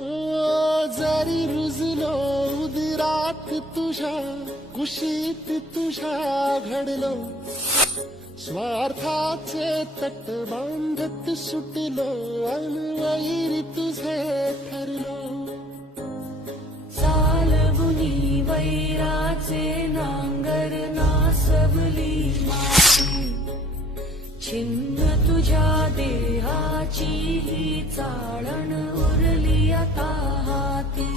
जरी रुजलो उदरात तुझ्या कुशीत तुझ्या घडलो स्वार्थाचे तट बांधत सुटलो अनवैरी तुझे ठरलो चालवुनी वैराचे नांगर नासवली माती छिन्न तुझ्या देहाची ही चाळण उरली आता हाती